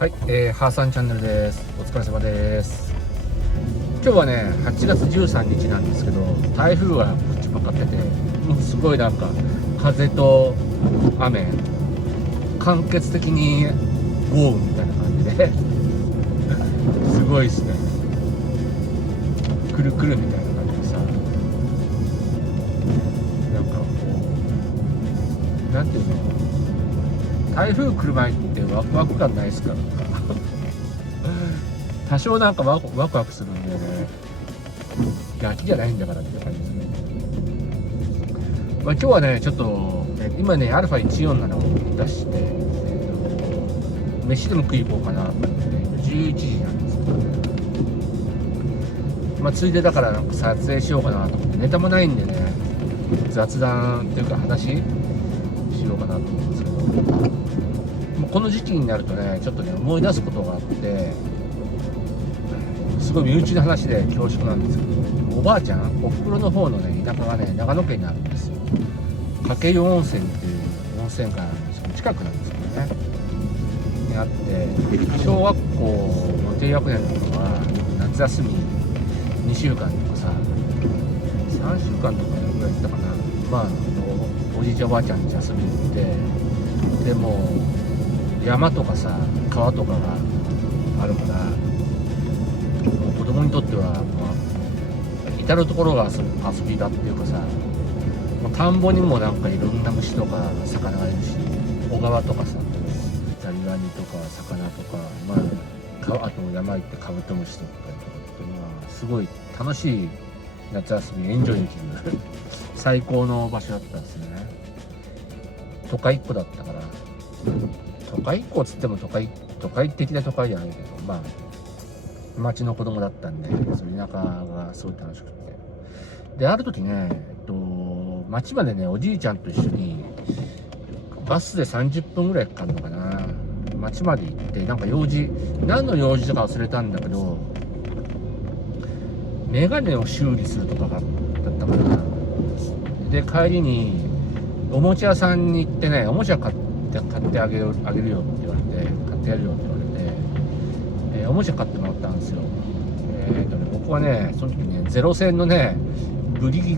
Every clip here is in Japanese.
はい、ハーさんチャンネルです。お疲れ様です。今日はね、8月13日なんですけど、台風がこっち向かってて、もうすごいなんか風と雨、間欠的に豪雨みたいな感じですごいですね。くるくるみたいな感じでさ、なんかこう、なんていうの、台風来る前ってワクワク感ないですか？多少なんかワクワクするんでね、ガキじゃないんだからって感じですね。まあ、今日はねちょっと今ね α147 を出して、飯でも食い行こうかなと思って11時なんですけど、まあ、ついでだからなんか撮影しようかなと思って、ネタもないんでね、雑談っていうか話しようかなと思うんですけど、この時期になるとねちょっとね思い出すことがあって、すごい身内の話で恐縮なんですけど、おばあちゃん、おふくろの方のね田舎がね長野県にあるんですよ。鹿湯温泉っていう温泉街なんですけど、近くなんですけどねにあって、小学校の低学年とかは夏休み2週間とかさ、3週間とかぐらい行ったかな、まあおじいちゃんおばあちゃんに遊びに行って、でも山とかさ川とかがあるから、子供にとっては、まあ、至る所が遊び場っていうかさ、田んぼにもなんかいろんな虫とか魚がいるし、小川とかさ、ザリガニとか魚とか、まあ、あと山行ってカブトムシとかっていうのはすごい楽しい夏休みエンジョイできる最高の場所だったんですよね。都会っ子だったから、都会っ子っつっても都会的な都会じゃないけど、まあ町の子供だったんで、その田舎がすごい楽しくて、である時ね、町までねおじいちゃんと一緒にバスで30分ぐらいかかるのかな、町まで行って、なんか用事、何の用事とか忘れたんだけど、メガネを修理するとかだったかな。で帰りにおもちゃ屋さんに行ってね、おもちゃ買ってあげるよって言われて、買ってやるよって言われて、おもちゃ買ってもらったんですよ。僕はねその時ねゼロ戦のねブリキ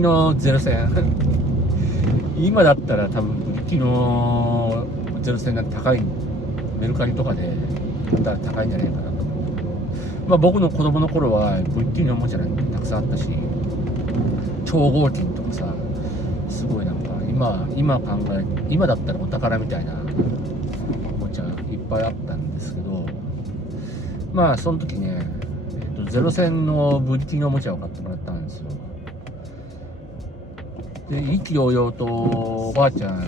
のゼロ戦今だったら多分ブリキのゼロ戦なんて高い、メルカリとかで買ったら高いんじゃないかなと思うんだけど、まあ僕の子供の頃はブリキのおもちゃなんてたくさんあったし、超合金とかさ、すごいなんか今だったらお宝みたいなおもちゃいっぱいあったんですけど、まあその時ね、ゼロ戦のブリキのおもちゃを買ってもらったんですよ。で意気揚々とおばあちゃん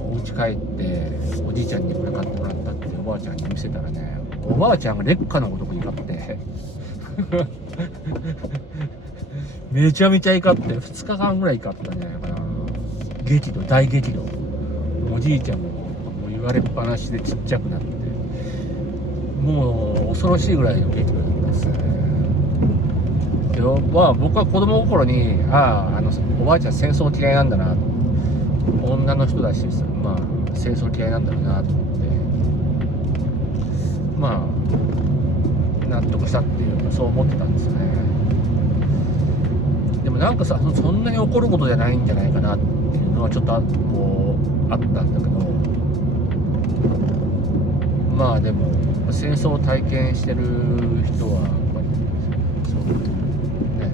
お家帰っておじいちゃんにこれ買ってもらったっておばあちゃんに見せたらね、おばあちゃんが烈火のごとく怒ってめちゃめちゃ怒って2日間ぐらい怒ったんじゃないかな。大激怒。おじいちゃんも言われっぱなしでちっちゃくなって、もう恐ろしいぐらいの激怒なんですね。けど、まあ、僕は子供心におばあちゃん戦争嫌いなんだな、女の人だし、まあ戦争嫌いなんだろうなと思って、まあ納得したっていうか、そう思ってたんですよね。でもなんかさ、そんなに怒ることじゃないんじゃないかなっていうのはちょっとこうあったんだけど、まあでも戦争を体験してる人はやっぱりそうね、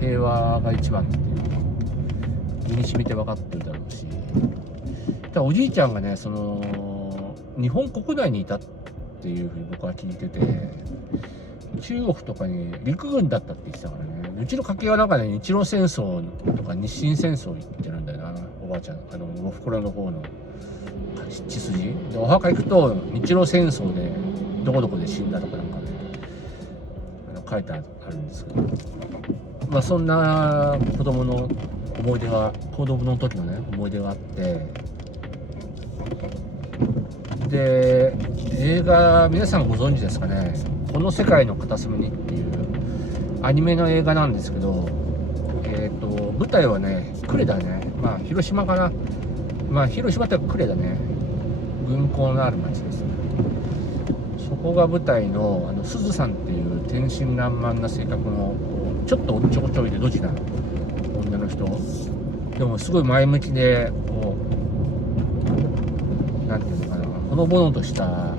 平和が一番っていう身に染みて分かってるだろうし、ただおじいちゃんがねその日本国内にいたっていうふうに僕は聞いてて、中国とかに陸軍だったって言ってたからね。うちの家系はなんかね日露戦争とか日清戦争行ってるんだよな、おばあちゃん、おふくろの方の血筋で、お墓行くと日露戦争でどこどこで死んだとかなんかね書いてあるんですけど、まあそんな子供の時のね思い出があって、で映画皆さんご存知ですかね、この世界の片隅にっていうアニメの映画なんですけど、舞台はね呉だね、まあ広島かな、まあ広島って呉だね、軍港のある町ですね。そこが舞台のすずさんっていう天真爛漫な性格のちょっとおっちょこちょいでドジな女の人でもすごい前向きでこうなんていうのかなほのぼのとした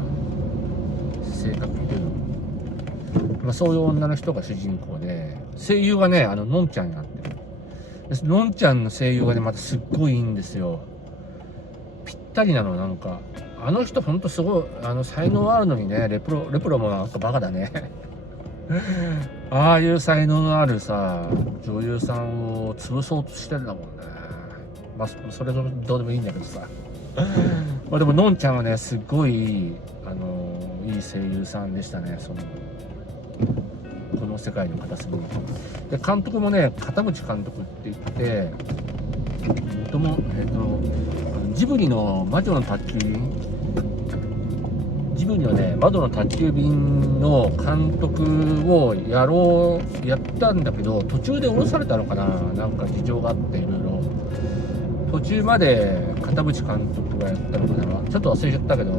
性格っていうの、そういう女の人が主人公で声優がねのんちゃんになってる。のんちゃんの声優がねまたすっごいいいんですよ。ぴったりなの。なんかあの人ほんとすごい才能あるのにねレプロもなんかバカだねああいう才能のあるさ女優さんを潰そうとしてんだもんね。それどうでもいいんだけどさでものんちゃんはねすっごいいい声優さんでしたね。この世界の片隅にで監督もね片渕監督って言ってジブリの魔女の宅急便ジブリのね魔女の宅急便の監督をやったんだけど途中で降ろされたのかな。なんか事情があっていろいろ途中まで片渕監督がやったのかなちょっと忘れちゃったけど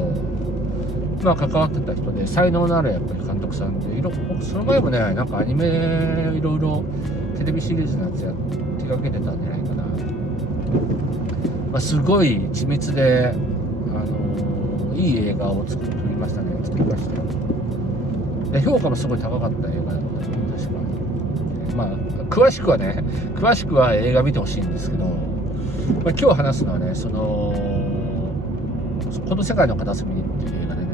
関わってた人で才能のあるやっぱり監督さんでその前もねなんかアニメいろいろテレビシリーズのやつ手掛けてたんじゃないかな。すごい緻密でいい映画を作りましたよ。で評価もすごい高かった映画だった確か。詳しくは映画見てほしいんですけど、今日話すのはねこの世界の片隅にっていう映画でね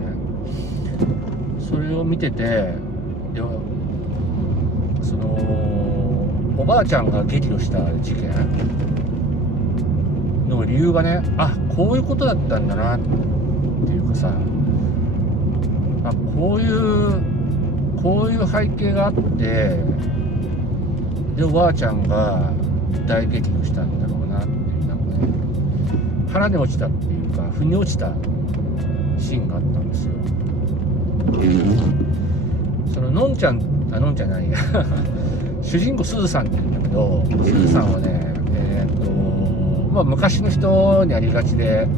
それを見てておばあちゃんが激怒した事件の理由がねこういうことだったんだなっていうかさこういう背景があってでおばあちゃんが大激怒したんだろうなっていうなんかね腹に落ちたっていうか腑に落ちたシーンがあったんですよ。のんちゃんじゃないや主人公すずさんって言うんだけどすずさんはね昔の人にありがちで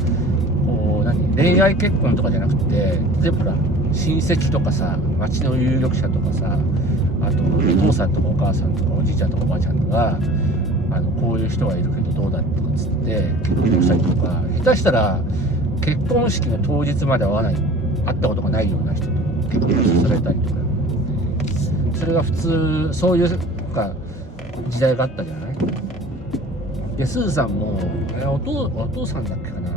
恋愛結婚とかじゃなくて例えば親戚とかさ町の有力者とかさあとお父さんとかお母さんとかおじいちゃんとかおばあちゃんとかこういう人がいるけどどうだとかっつって結婚したりとか下手したら結婚式の当日まで会ったことがないような人と結婚されたりとかそれが普通そういう時代があったじゃない。ですずさんもお父さんだっけかな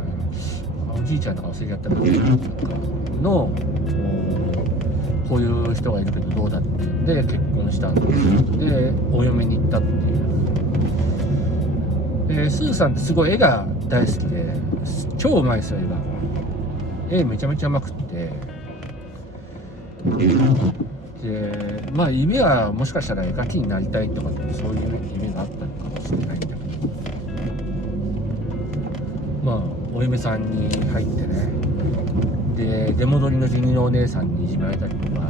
おじいちゃんとか忘れちゃったけどこういう人がいるけどどうだっていうんで結婚したんでお嫁に行ったっていう。ですずさんってすごい絵が大好きで超うまいですよ。絵めちゃめちゃうまくってで夢はもしかしたら絵描きになりたいとかってそういう夢があったのかもしれないんだけどお嫁さんに入ってねで出戻りの義理のお姉さんにいじめられたりと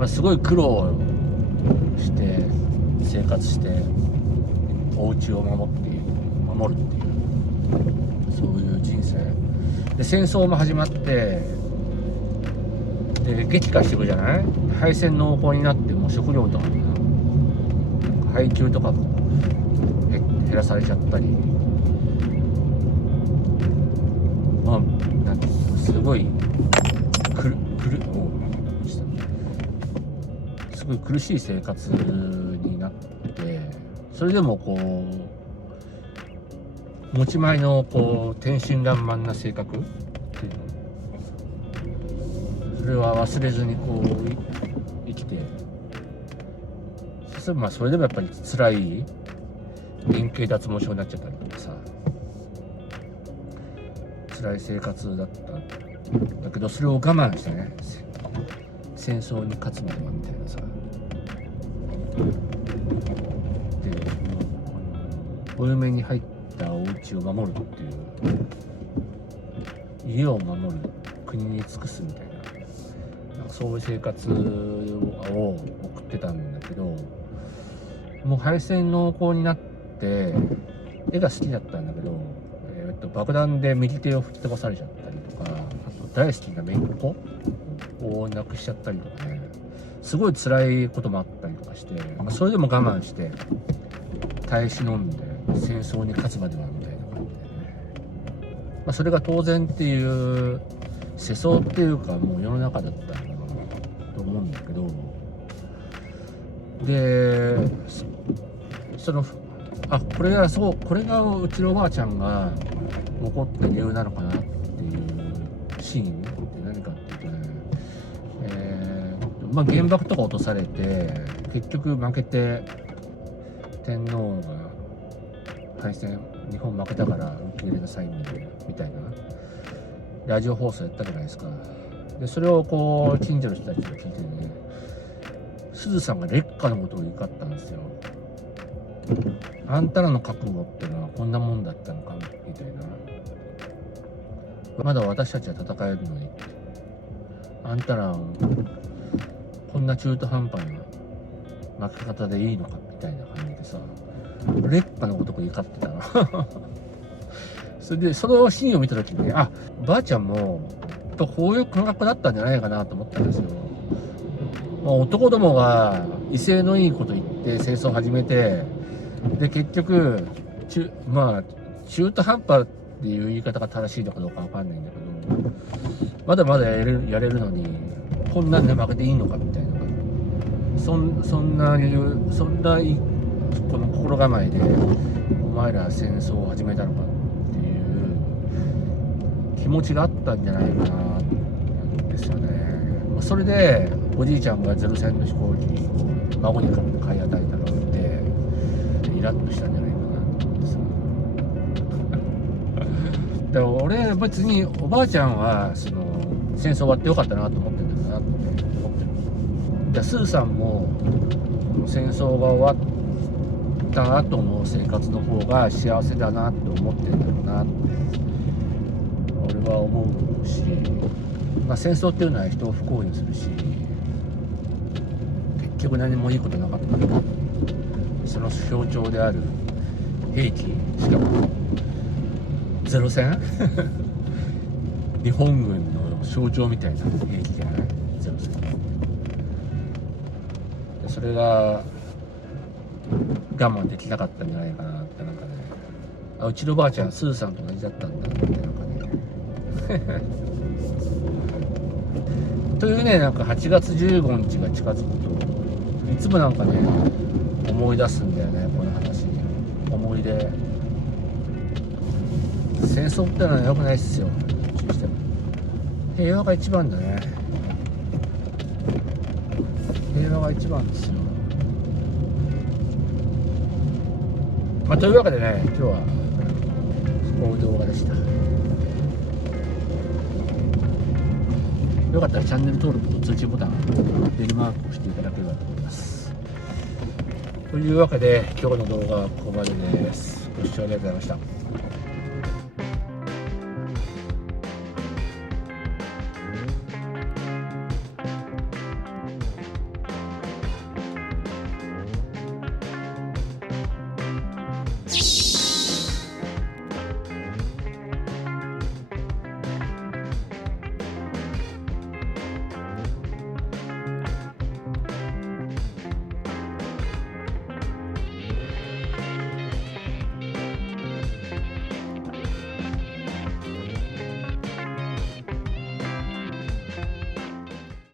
か、すごい苦労して生活してお家を守るっていうそういう人生で戦争も始まってで激化していくじゃない。敗戦濃厚になってもう食料とか配給とか減らされちゃったりすごいすごい苦しい生活になってそれでも持ち前の天真爛漫な性格っていうのそれは忘れずに生きてそれでもやっぱり辛い円形脱毛症になっちゃったりとかさ辛い生活だったんだけどそれを我慢してね戦争に勝つまではみたいなさでお嫁に入ったお家を守るっていう家を守る国に尽くすみたいなそういう生活を送ってたんだけどもう敗戦濃厚になって絵が好きだったんだけど爆弾で右手を吹き飛ばされちゃったりとかあと大好きな姪っ子をなくしちゃったりとかね、すごい辛いこともあったりとかして、それでも我慢して耐え忍んで戦争に勝つまではみたいな感じでね、それが当然っていう世相っていうか、もう世の中だったらと思うんだけど、でこれがうちのおばあちゃんが怒った理由なのかなっていうシーンって何かっていうとね、原爆とか落とされて結局負けて天皇が敗戦、日本負けたから受け入れなさいみたいなラジオ放送やったじゃないですか。でそれをこう近所の人たちが聞いてね、すずさんが烈火のことを怒ったんですよ。あんたらの覚悟ってのはこんなもんだったのかみたいな、まだ私たちは戦えるのに、あんたらこんな中途半端な負け方でいいのかみたいな感じでさ、烈火のごとく怒ってたなそれでそのシーンを見た時に、ばあちゃんもこういう感覚だったんじゃないかなと思ったんですよ。男どもが威勢のいいこと言って戦争を始めて、で結局中途半端っていう言い方が正しいのかどうかわかんないんだけど、まだまだやれるのにこんなんで負けていいのかみたいな、そんなこの心構えでお前ら戦争を始めたのかっていう気持ちがあったんじゃないかなんですよね。それでおじいちゃんがゼロ戦の飛行機を孫に買い与えたのを見てイラッとしたんじゃないかなと思ってさだから俺別におばあちゃんは戦争終わってよかったなと思ってんだなって思ってる。じゃあスーさんも戦争が終わった後の生活の方が幸せだなって思ってるんだろうなって俺は思うし、戦争っていうのは人を不幸にするし、結局何もいいことなかったのに、その象徴である兵器、しかもゼロ戦日本軍の象徴みたいな兵器じゃないゼロ戦。それが我慢できなかったんじゃないかなって、なんかね、うちのばあちゃんスーさんと同じだったんだってなんかねというね、なんか8月15日が近づくといつもなんかね思い出すんだよね、この話。思い出、戦争ってのは良くないっすよ。注意しても平和が一番だね。平和が一番ですよ。というわけでね、今日はこういう動画でした。よかったらチャンネル登録と通知ボタン、ベルマークをしていただければと思います。というわけで今日の動画はここまでです。ご視聴ありがとうございました。